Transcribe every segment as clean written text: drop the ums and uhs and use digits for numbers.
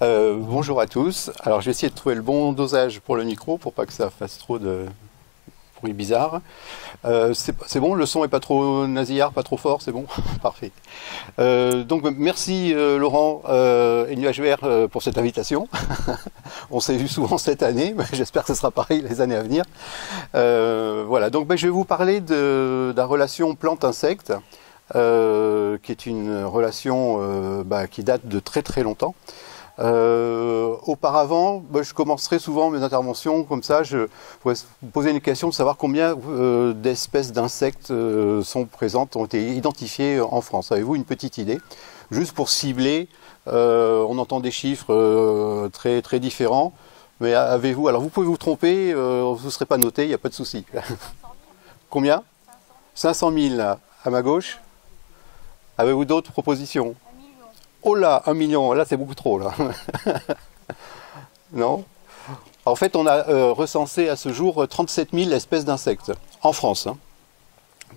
Bonjour à tous. Alors je vais essayer de trouver le bon dosage pour le micro pour pas que ça fasse trop de bruit bizarre. C'est bon, le son est pas trop nasillard, pas trop fort, c'est bon. Parfait. Donc merci Laurent et Nuage Vert pour cette invitation. On s'est vu souvent cette année, mais j'espère que ce sera pareil les années à venir. Voilà, donc je vais vous parler de la relation plante-insecte, qui est une relation qui date de très très longtemps. Auparavant, je commencerai souvent mes interventions comme ça. Je pourrais vous poser une question de savoir combien d'espèces d'insectes sont présentes, ont été identifiées en France. Avez-vous une petite idée? Juste pour cibler, on entend des chiffres très, très différents. Mais avez-vous, alors vous pouvez vous tromper, vous ne serez pas noté, il n'y a pas de souci. Combien? 500 000 à ma gauche. Avez-vous d'autres propositions? Oh là, 1 million, là c'est beaucoup trop là. Non? En fait, on a recensé à ce jour 37 000 espèces d'insectes en France. Hein.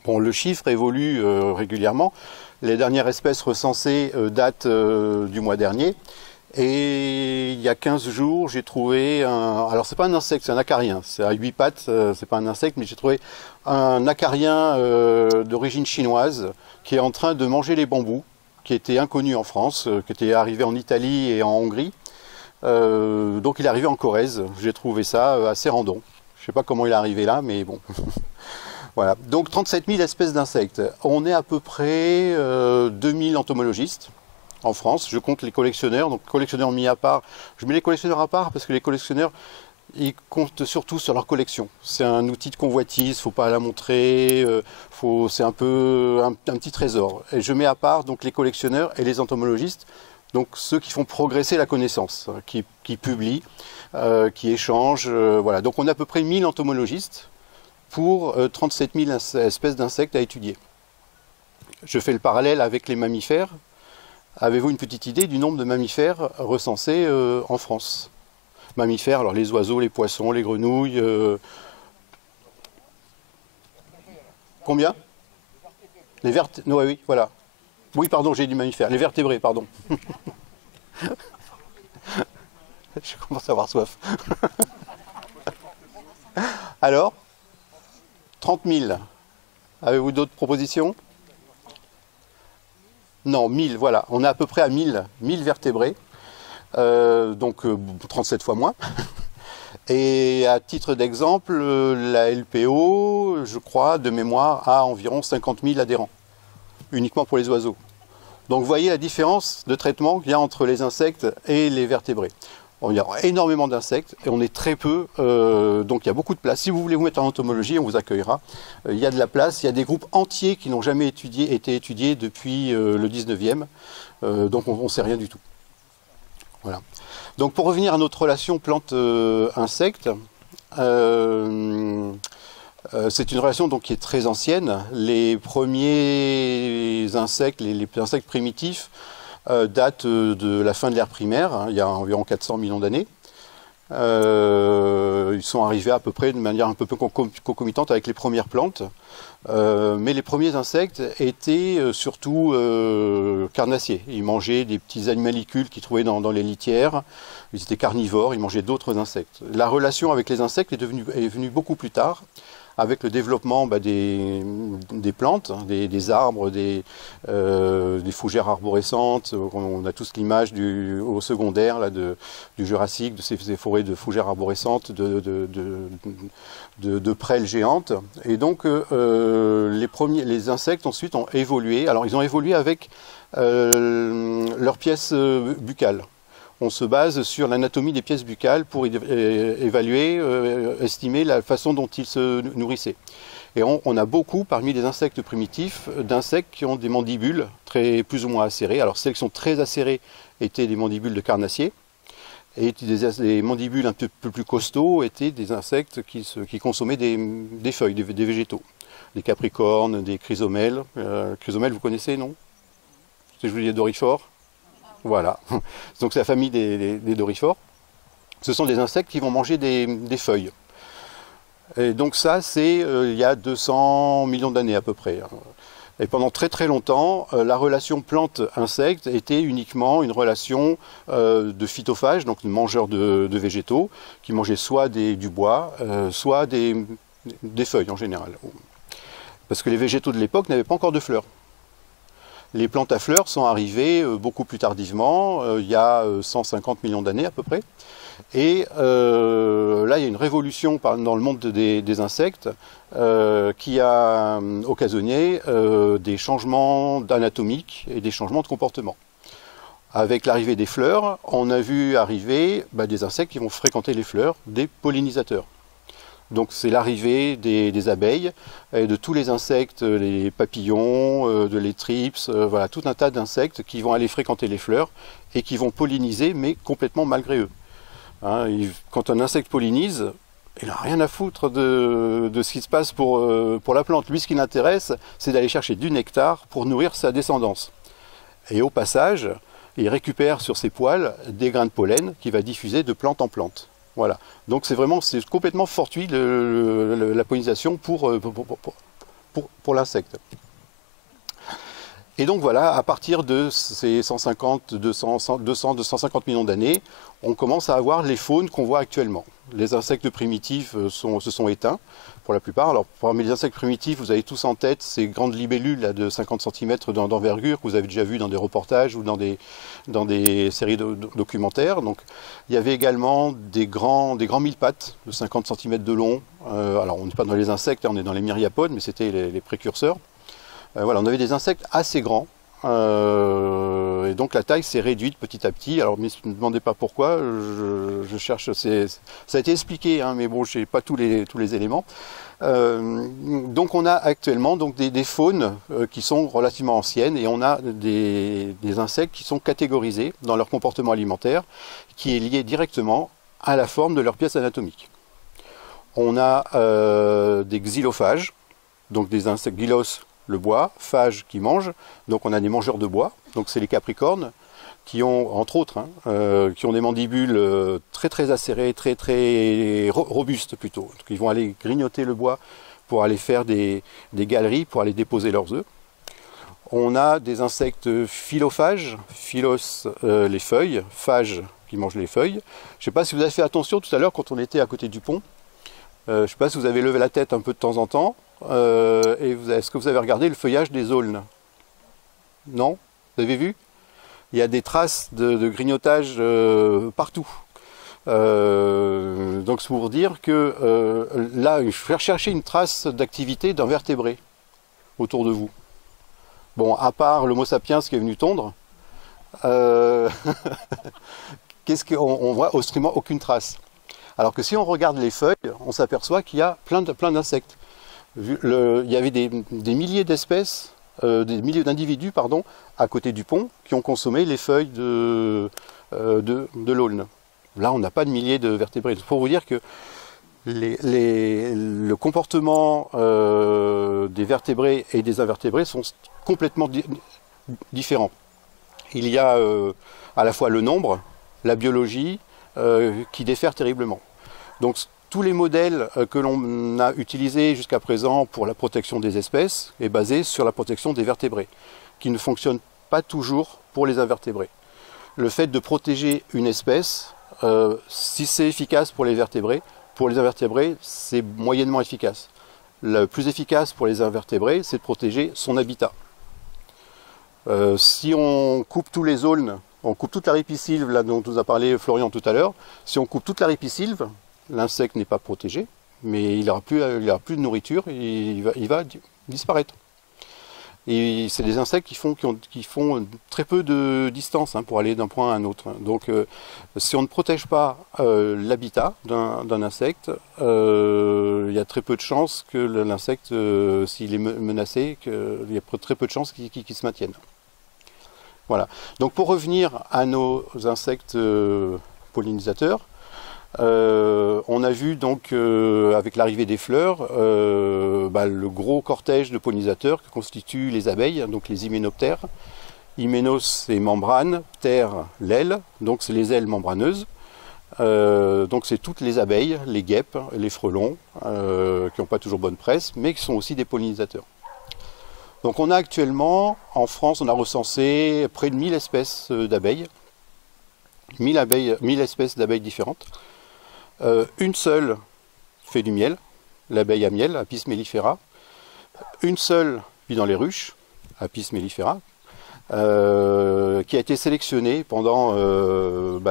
Bon, le chiffre évolue régulièrement. Les dernières espèces recensées datent du mois dernier. Et il y a 15 jours, j'ai trouvé un... Alors c'est pas un insecte, c'est un acarien. C'est à 8 pattes, c'est pas un insecte, mais j'ai trouvé un acarien d'origine chinoise qui est en train de manger les bambous, qui était inconnu en France, qui était arrivé en Italie et en Hongrie. Donc il est arrivé en Corrèze. J'ai trouvé ça assez random. Je ne sais pas comment il est arrivé là, mais bon. Voilà. Donc 37 000 espèces d'insectes. On est à peu près 2000 entomologistes en France. Je compte les collectionneurs, donc collectionneurs mis à part. Je mets les collectionneurs à part parce que les collectionneurs, ils comptent surtout sur leur collection. C'est un outil de convoitise, il ne faut pas la montrer, c'est un peu un petit trésor. Et je mets à part donc les collectionneurs et les entomologistes, donc ceux qui font progresser la connaissance, qui publient, qui échangent. Voilà. Donc on a à peu près 1000 entomologistes pour 37 000 espèces d'insectes à étudier. Je fais le parallèle avec les mammifères. Avez-vous une petite idée du nombre de mammifères recensés en France? Mammifères, alors les oiseaux, les poissons, les grenouilles. Combien? Les vertébrés. Oui, oui, voilà. Oui, pardon, j'ai dit mammifères. Les vertébrés, pardon. Je commence à avoir soif. Alors, 30 000. Avez-vous d'autres propositions? Non, 1000, voilà. On est à peu près à 1000 vertébrés. Donc 37 fois moins. Et à titre d'exemple, la LPO, je crois, de mémoire, a environ 50 000 adhérents, uniquement pour les oiseaux. Donc vous voyez la différence de traitement qu'il y a entre les insectes et les vertébrés. Il y a énormément d'insectes et on est très peu, donc il y a beaucoup de place. Si vous voulez vous mettre en entomologie, on vous accueillera. Il y a de la place, il y a des groupes entiers qui n'ont jamais été étudiés depuis le 19e, donc on ne sait rien du tout. Voilà. Donc pour revenir à notre relation plante-insecte, c'est une relation donc qui est très ancienne. Les premiers insectes, les insectes primitifs, datent de la fin de l'ère primaire, hein, il y a environ 400 millions d'années. Ils sont arrivés à peu près de manière un peu concomitante avec les premières plantes. Mais les premiers insectes étaient surtout carnassiers. Ils mangeaient des petits animalcules qu'ils trouvaient dans les litières. Ils étaient carnivores, ils mangeaient d'autres insectes. La relation avec les insectes est venue beaucoup plus tard, avec le développement des plantes, des arbres, des fougères arborescentes. On a tous l'image au secondaire là, du Jurassique, de ces forêts de fougères arborescentes, de prêles géantes. Et donc les insectes ensuite ont évolué. Alors ils ont évolué avec leurs pièces buccales. On se base sur l'anatomie des pièces buccales pour évaluer, estimer la façon dont ils se nourrissaient. Et on a beaucoup, parmi les insectes primitifs, d'insectes qui ont des mandibules plus ou moins acérées. Alors celles qui sont très acérées étaient des mandibules de carnassiers, et des mandibules un peu plus costauds étaient des insectes qui consommaient des feuilles, des végétaux. Des capricornes, des chrysomèles. Chrysomèles, vous connaissez, non? C'est les dorifores. Voilà, donc c'est la famille des dorifores. Ce sont des insectes qui vont manger des feuilles. Et donc ça, c'est il y a 200 millions d'années à peu près. Et pendant très très longtemps, la relation plante-insecte était uniquement une relation de phytophages, donc de mangeurs de végétaux, qui mangeaient soit du bois, soit des feuilles en général. Parce que les végétaux de l'époque n'avaient pas encore de fleurs. Les plantes à fleurs sont arrivées beaucoup plus tardivement, il y a 150 millions d'années à peu près. Et là, il y a une révolution dans le monde des insectes qui a occasionné des changements anatomiques et des changements de comportement. Avec l'arrivée des fleurs, on a vu arriver des insectes qui vont fréquenter les fleurs, des pollinisateurs. Donc c'est l'arrivée des abeilles, et de tous les insectes, les papillons, les tripes, voilà, tout un tas d'insectes qui vont aller fréquenter les fleurs et qui vont polliniser, mais complètement malgré eux. Hein, quand un insecte pollinise, il n'a rien à foutre de ce qui se passe pour la plante. Lui, ce qui l'intéresse, c'est d'aller chercher du nectar pour nourrir sa descendance. Et au passage, il récupère sur ses poils des grains de pollen qu'il va diffuser de plante en plante. Voilà. Donc c'est complètement fortuit la pollinisation pour l'insecte. Et donc voilà, à partir de ces 150, 200, 250 millions d'années, on commence à avoir les faunes qu'on voit actuellement. Les insectes primitifs se sont éteints pour la plupart. Alors parmi les insectes primitifs, vous avez tous en tête ces grandes libellules là, de 50 cm d'envergure que vous avez déjà vu dans des reportages ou dans des séries documentaires. Donc, il y avait également des grands mille-pattes de 50 cm de long. Alors on n'est pas dans les insectes, on est dans les myriapodes, mais c'était les précurseurs. Voilà, on avait des insectes assez grands, et donc la taille s'est réduite petit à petit. Alors ne me demandez pas pourquoi, je cherche, ça a été expliqué, hein, mais bon, je n'ai pas tous les éléments. Donc on a actuellement donc, des faunes qui sont relativement anciennes, et on a des insectes qui sont catégorisés dans leur comportement alimentaire, qui est lié directement à la forme de leur pièce anatomique. On a des xylophages, donc des insectes gylos, le bois, phages qui mangent, donc on a des mangeurs de bois, donc c'est les capricornes qui ont, entre autres, qui ont des mandibules très très acérées, très très robustes plutôt. Donc, ils vont aller grignoter le bois pour aller faire des galeries, pour aller déposer leurs œufs. On a des insectes phylophages, phylos les feuilles, phages qui mangent les feuilles. Je ne sais pas si vous avez fait attention tout à l'heure quand on était à côté du pont. Je ne sais pas si vous avez levé la tête un peu de temps en temps. Est-ce que vous avez regardé le feuillage des aulnes? Non? Vous avez vu? Il y a des traces de grignotage partout. Donc c'est pour dire que là, je vais chercher une trace d'activité d'un vertébré autour de vous. Bon, à part l'Homo sapiens qui est venu tondre, qu'est-ce qu'on voit strictement aucune trace. Alors que si on regarde les feuilles, on s'aperçoit qu'il y a plein d'insectes. Il y avait des milliers d'espèces, des milliers d'individus, pardon, à côté du pont, qui ont consommé les feuilles de l'aulne. Là, on n'a pas de milliers de vertébrés. Pour vous dire que le comportement des vertébrés et des invertébrés sont complètement différents. Il y a à la fois le nombre, la biologie, qui diffèrent terriblement. Donc, tous les modèles que l'on a utilisés jusqu'à présent pour la protection des espèces est basé sur la protection des vertébrés, qui ne fonctionne pas toujours pour les invertébrés. Le fait de protéger une espèce, si c'est efficace pour les invertébrés, c'est moyennement efficace. Le plus efficace pour les invertébrés, c'est de protéger son habitat. Si on coupe tous les aulnes, on coupe toute la ripisylve, là dont nous a parlé Florian tout à l'heure, si on coupe toute la ripisylve, l'insecte n'est pas protégé, mais il n'aura plus de nourriture et il va disparaître. Et c'est des insectes qui font très peu de distance pour aller d'un point à un autre. Donc si on ne protège pas l'habitat d'un insecte, il y a très peu de chances que l'insecte, s'il est menacé, il y a très peu de chances qu'il se maintienne. Voilà. Donc pour revenir à nos insectes pollinisateurs, on a vu donc avec l'arrivée des fleurs le gros cortège de pollinisateurs que constituent les abeilles, donc les hyménoptères. Hyménos c'est membrane, ptère l'aile, donc c'est les ailes membraneuses. Donc c'est toutes les abeilles, les guêpes, les frelons, qui n'ont pas toujours bonne presse, mais qui sont aussi des pollinisateurs. Donc on a actuellement, en France, on a recensé près de 1000 espèces d'abeilles. 1000 espèces d'abeilles différentes. Une seule fait du miel, l'abeille à miel, Apis mellifera. Une seule vit dans les ruches, Apis mellifera, qui a été sélectionnée pendant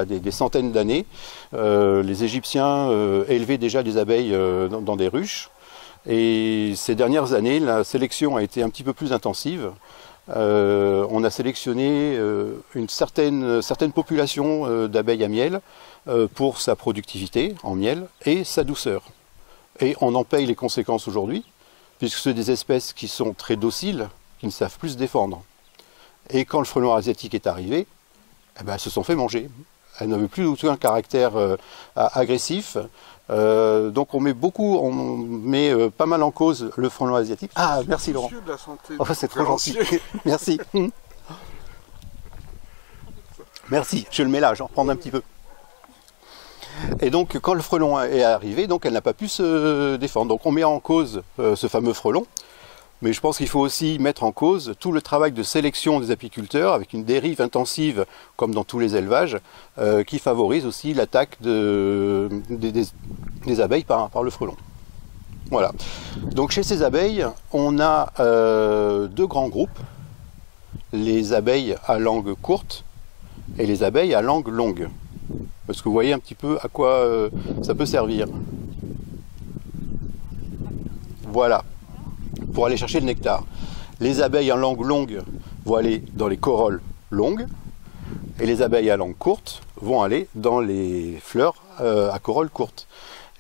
des centaines d'années. Les Égyptiens élevaient déjà des abeilles dans des ruches. Et ces dernières années, la sélection a été un petit peu plus intensive. On a sélectionné une certaine population d'abeilles à miel pour sa productivité en miel et sa douceur. Et on en paye les conséquences aujourd'hui, puisque c'est des espèces qui sont très dociles, qui ne savent plus se défendre. Et quand le frelon asiatique est arrivé, eh ben, elles se sont fait manger. Elles n'avaient plus du tout un caractère agressif. Donc on met pas mal en cause le frelon asiatique. Ah, merci Laurent. Monsieur de la santé. Oh, c'est trop gentil. Merci. Merci, je le mets là, j'en reprends un petit peu. Et donc quand le frelon est arrivé, donc elle n'a pas pu se défendre. Donc on met en cause ce fameux frelon. Mais je pense qu'il faut aussi mettre en cause tout le travail de sélection des apiculteurs avec une dérive intensive, comme dans tous les élevages, qui favorise aussi l'attaque des abeilles par le frelon. Voilà. Donc chez ces abeilles, on a deux grands groupes, les abeilles à langue courte et les abeilles à langue longue. Parce que vous voyez un petit peu à quoi ça peut servir. Voilà. Pour aller chercher le nectar. Les abeilles en langue longue vont aller dans les corolles longues et les abeilles à langue courte vont aller dans les fleurs à corolle courte.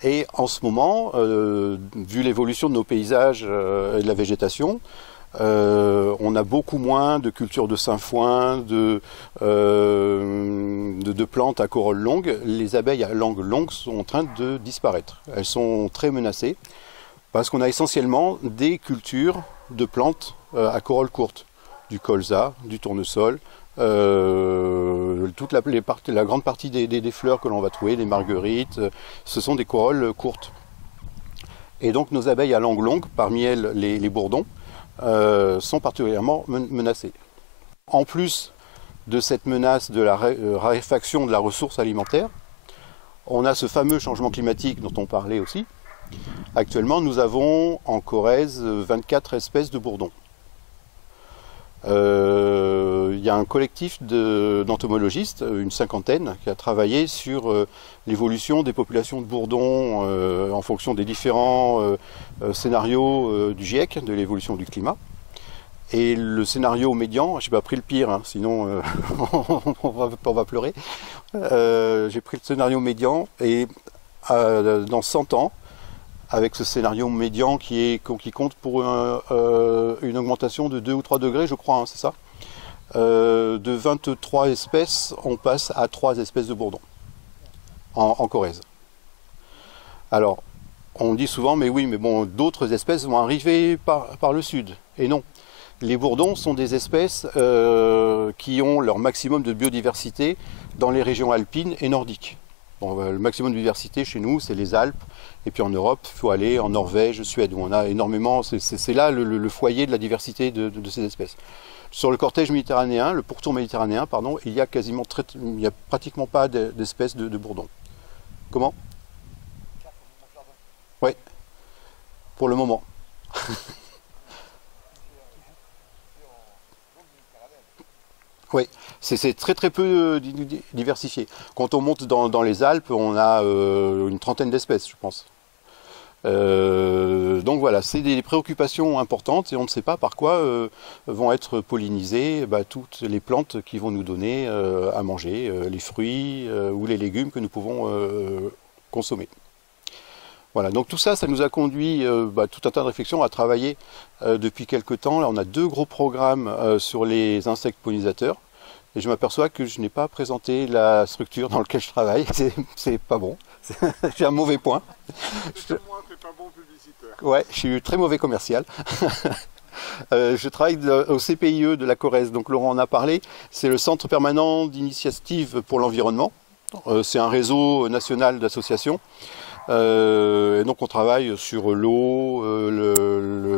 Et en ce moment, vu l'évolution de nos paysages et de la végétation, on a beaucoup moins de cultures de sainfoin, de plantes à corolle longue. Les abeilles à langue longue sont en train de disparaître. Elles sont très menacées. Parce qu'on a essentiellement des cultures de plantes à corolle courte, du colza, du tournesol, toute la grande partie des fleurs que l'on va trouver, les marguerites, ce sont des corolles courtes. Et donc nos abeilles à langue longue, parmi elles les bourdons, sont particulièrement menacées. En plus de cette menace de la raréfaction de la ressource alimentaire, on a ce fameux changement climatique dont on parlait aussi. Actuellement, nous avons en Corrèze 24 espèces de bourdons. Il y a un collectif d'entomologistes, une cinquantaine, qui a travaillé sur l'évolution des populations de bourdons en fonction des différents scénarios du GIEC, de l'évolution du climat. Et le scénario médian, je n'ai pas pris le pire, hein, sinon on va pleurer. J'ai pris le scénario médian et dans 100 ans, avec ce scénario médian qui compte pour une augmentation de 2 ou 3 degrés, je crois, hein, c'est ça. De 23 espèces, on passe à 3 espèces de bourdons en Corrèze. Alors, on dit souvent, mais oui, mais bon, d'autres espèces vont arriver par le sud. Et non. Les bourdons sont des espèces qui ont leur maximum de biodiversité dans les régions alpines et nordiques. Bon, le maximum de biodiversité chez nous, c'est les Alpes. Et puis en Europe, il faut aller en Norvège, Suède, où on a énormément, c'est là le foyer de la diversité de ces espèces. Sur le cortège méditerranéen, le pourtour méditerranéen, pardon, il y a pratiquement pas d'espèces de bourdons. Comment? Oui, pour le moment. Oui, c'est très peu diversifié. Quand on monte dans les Alpes, on a une trentaine d'espèces, je pense. Donc voilà, c'est des préoccupations importantes et on ne sait pas par quoi vont être pollinisées toutes les plantes qui vont nous donner à manger, les fruits ou les légumes que nous pouvons consommer. Voilà, donc tout ça, ça nous a conduit tout un tas de réflexions à travailler depuis quelques temps. Là, on a 2 gros programmes sur les insectes pollinisateurs. Et je m'aperçois que je n'ai pas présenté la structure dans laquelle je travaille. C'est pas bon. J'ai un mauvais point. Moi, t'es pas bon publicitaire. Ouais, je suis très mauvais commercial. Je travaille au CPIE de la Corrèze, donc Laurent en a parlé. C'est le Centre permanent d'initiative pour l'environnement. C'est un réseau national d'associations. Et donc on travaille sur l'eau,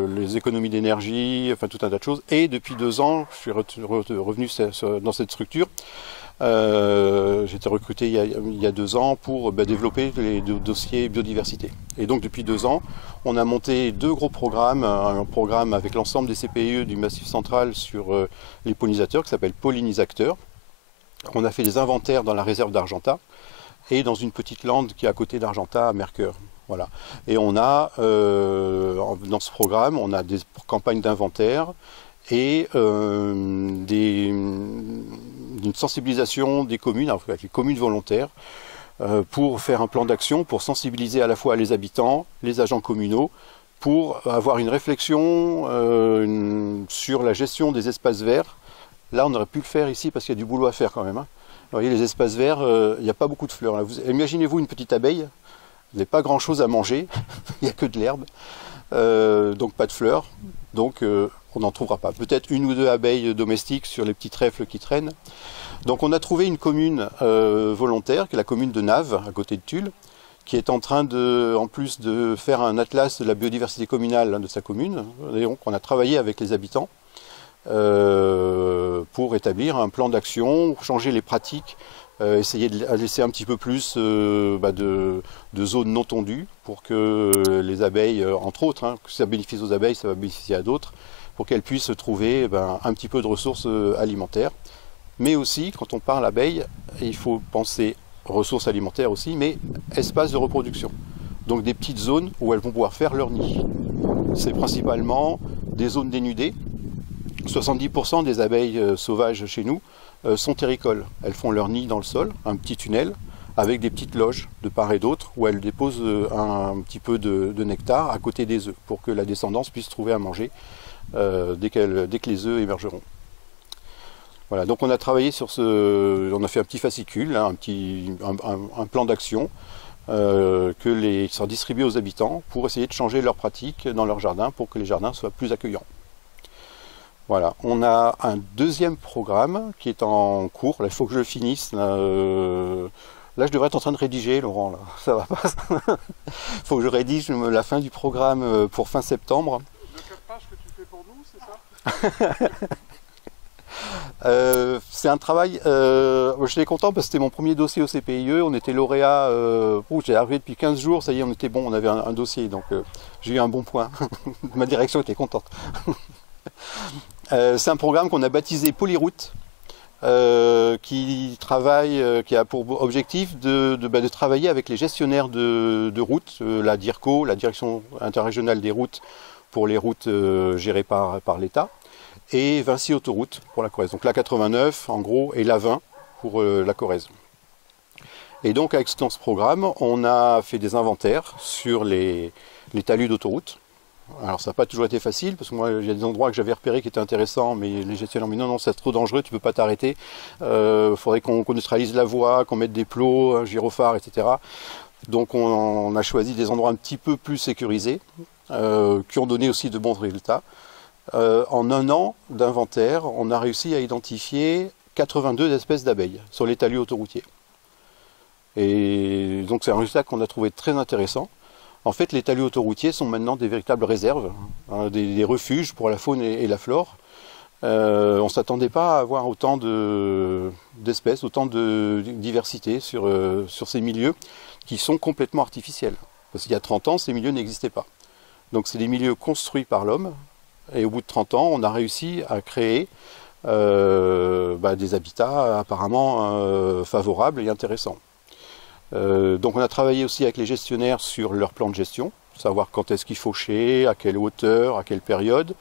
les économies d'énergie, enfin tout un tas de choses. Et depuis 2 ans, je suis revenu dans cette structure. J'ai été recruté il y a 2 ans pour développer les dossiers biodiversité. Et donc depuis 2 ans, on a monté 2 gros programmes. Un programme avec l'ensemble des CPE du Massif central sur les pollinisateurs qui s'appelle Pollinisacteurs. On a fait des inventaires dans la réserve d'Argentat et dans une petite lande qui est à côté d'Argentat, à Mercœur. Voilà. Et on a, dans ce programme, on a des campagnes d'inventaire et une sensibilisation des communes, avec les communes volontaires, pour faire un plan d'action, pour sensibiliser à la fois les habitants, les agents communaux, pour avoir une réflexion sur la gestion des espaces verts. Là, on aurait pu le faire ici parce qu'il y a du boulot à faire quand même. Hein. Vous voyez, les espaces verts, il n'y a pas beaucoup de fleurs. Imaginez-vous une petite abeille, vous n'avez pas grand-chose à manger, il n'y a que de l'herbe, donc pas de fleurs, donc on n'en trouvera pas. Peut-être 1 ou 2 abeilles domestiques sur les petits trèfles qui traînent. Donc on a trouvé une commune volontaire, qui est la commune de Naves, à côté de Tulle, qui est en train en plus de faire un atlas de la biodiversité communale de sa commune. Et donc on a travaillé avec les habitants pour établir un plan d'action, changer les pratiques, essayer de laisser un petit peu plus de zones non tondues pour que les abeilles, entre autres, hein, que ça bénéficie aux abeilles, ça va bénéficier à d'autres, pour qu'elles puissent trouver un petit peu de ressources alimentaires. Mais aussi, quand on parle abeilles, il faut penser ressources alimentaires aussi, mais espace de reproduction. Donc des petites zones où elles vont pouvoir faire leur nid. C'est principalement des zones dénudées. 70% des abeilles sauvages chez nous sont terricoles. Elles font leur nid dans le sol, un petit tunnel, avec des petites loges de part et d'autre, où elles déposent un petit peu de nectar à côté des œufs, pour que la descendance puisse trouver à manger dès que les œufs émergeront. Voilà, donc on a travaillé sur on a fait un petit fascicule, hein, un plan d'action qui sera distribué aux habitants pour essayer de changer leurs pratiques dans leur jardin pour que les jardins soient plus accueillants. Voilà, on a un deuxième programme qui est en cours. Là, il faut que je le finisse. Là, je devrais être en train de rédiger, Laurent. Là. Ça va pas. Il faut que je rédige la fin du programme pour fin septembre. De 4 pages que tu fais pour nous, c'est ça? C'est un travail. Je suis content parce que c'était mon premier dossier au CPIE. On était lauréat. J'ai arrivé depuis 15 jours. Ça y est, on était bon. On avait un dossier. Donc, j'ai eu un bon point. Ma direction était contente. C'est un programme qu'on a baptisé Polyroute, qui a pour objectif de travailler avec les gestionnaires de routes, la DIRCO, la Direction interrégionale des routes, pour les routes gérées par l'État, et Vinci Autoroute pour la Corrèze. Donc la 89 en gros et la 20 pour la Corrèze. Et donc avec ce programme, on a fait des inventaires sur les talus d'autoroute. Alors ça n'a pas toujours été facile, parce que moi il y a des endroits que j'avais repérés qui étaient intéressants, mais les gestionnaires m'ont dit non, c'est trop dangereux, tu ne peux pas t'arrêter, faudrait qu'on neutralise la voie, qu'on mette des plots, un gyrophare, etc. Donc on a choisi des endroits un petit peu plus sécurisés, qui ont donné aussi de bons résultats. En 1 an d'inventaire, on a réussi à identifier 82 espèces d'abeilles sur les talus autoroutiers. Et donc c'est un résultat qu'on a trouvé très intéressant. En fait, les talus autoroutiers sont maintenant des véritables réserves, hein, des refuges pour la faune et la flore. On ne s'attendait pas à avoir autant d'espèces, autant de diversité sur ces milieux qui sont complètement artificiels. Parce qu'il y a 30 ans, ces milieux n'existaient pas. Donc c'est des milieux construits par l'homme, et au bout de 30 ans, on a réussi à créer des habitats apparemment favorables et intéressants. Donc on a travaillé aussi avec les gestionnaires sur leur plan de gestion, savoir quand est-ce qu'il fauchait, à quelle hauteur, à quelle période.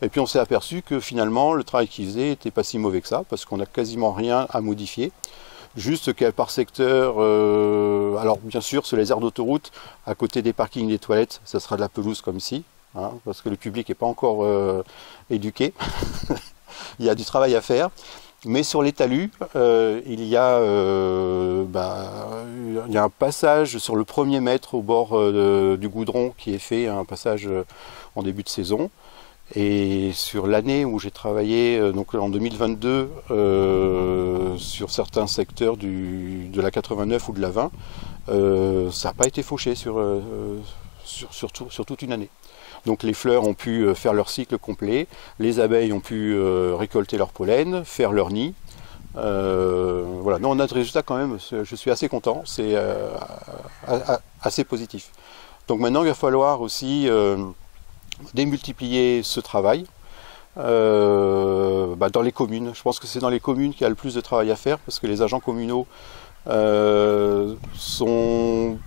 Et puis on s'est aperçu que finalement le travail qu'ils faisaient n'était pas si mauvais que ça, parce qu'on n'a quasiment rien à modifier. Juste qu'à par secteur, alors bien sûr sur les aires d'autoroute, à côté des parkings des toilettes, ça sera de la pelouse comme ici, hein, parce que le public n'est pas encore éduqué. Il y a du travail à faire. Mais sur les talus, il y a un passage sur le 1er mètre au bord du goudron qui est fait, un passage en début de saison. Et sur l'année où j'ai travaillé, donc en 2022, sur certains secteurs de la 89 ou de la 20, ça n'a pas été fauché sur toute une année. Donc les fleurs ont pu faire leur cycle complet, les abeilles ont pu récolter leur pollen, faire leur nid. Voilà, non, on a des résultats quand même, je suis assez content, c'est assez positif. Donc maintenant il va falloir aussi démultiplier ce travail dans les communes. Je pense que c'est dans les communes qu'il y a le plus de travail à faire parce que les agents communaux ils ont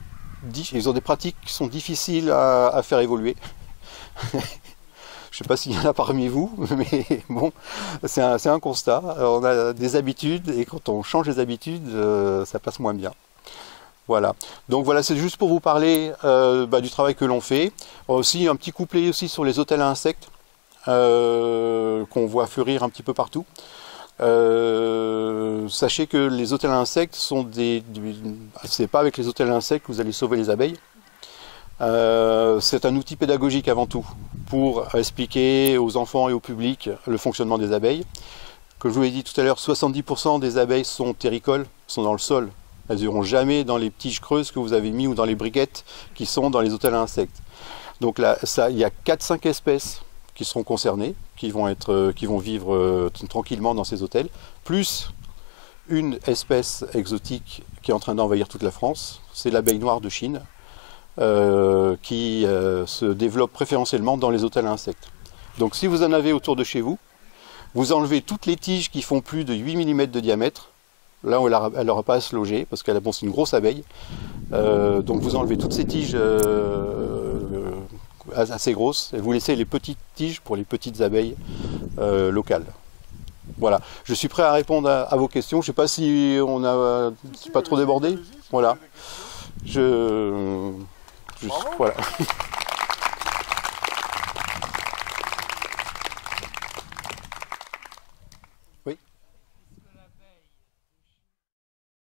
des pratiques qui sont difficiles à faire évoluer. Je ne sais pas s'il y en a parmi vous, mais bon, c'est un constat. On a des habitudes et quand on change les habitudes, ça passe moins bien. Voilà. Donc voilà, c'est juste pour vous parler du travail que l'on fait. Aussi un petit couplet aussi sur les hôtels à insectes qu'on voit fleurir un petit peu partout. Sachez que les hôtels à insectes sont c'est pas avec les hôtels à insectes que vous allez sauver les abeilles. C'est un outil pédagogique avant tout pour expliquer aux enfants et au public le fonctionnement des abeilles. Comme je vous l'ai dit tout à l'heure, 70% des abeilles sont terricoles, sont dans le sol. Elles n'iront jamais dans les tiges creuses que vous avez mis ou dans les briquettes qui sont dans les hôtels à insectes. Donc là, il y a 4-5 espèces qui seront concernées, qui vont vivre tranquillement dans ces hôtels, plus une espèce exotique qui est en train d'envahir toute la France, c'est l'abeille noire de Chine, qui se développe préférentiellement dans les hôtels à insectes. Donc si vous en avez autour de chez vous, vous enlevez toutes les tiges qui font plus de 8 mm de diamètre, là où elle n'aura pas à se loger, parce qu'elle c'est une grosse abeille, donc vous enlevez toutes ces tiges assez grosses, et vous laissez les petites tiges pour les petites abeilles locales. Voilà, je suis prêt à répondre à vos questions. Je ne sais pas si on a pas trop débordé. Voilà. Voilà.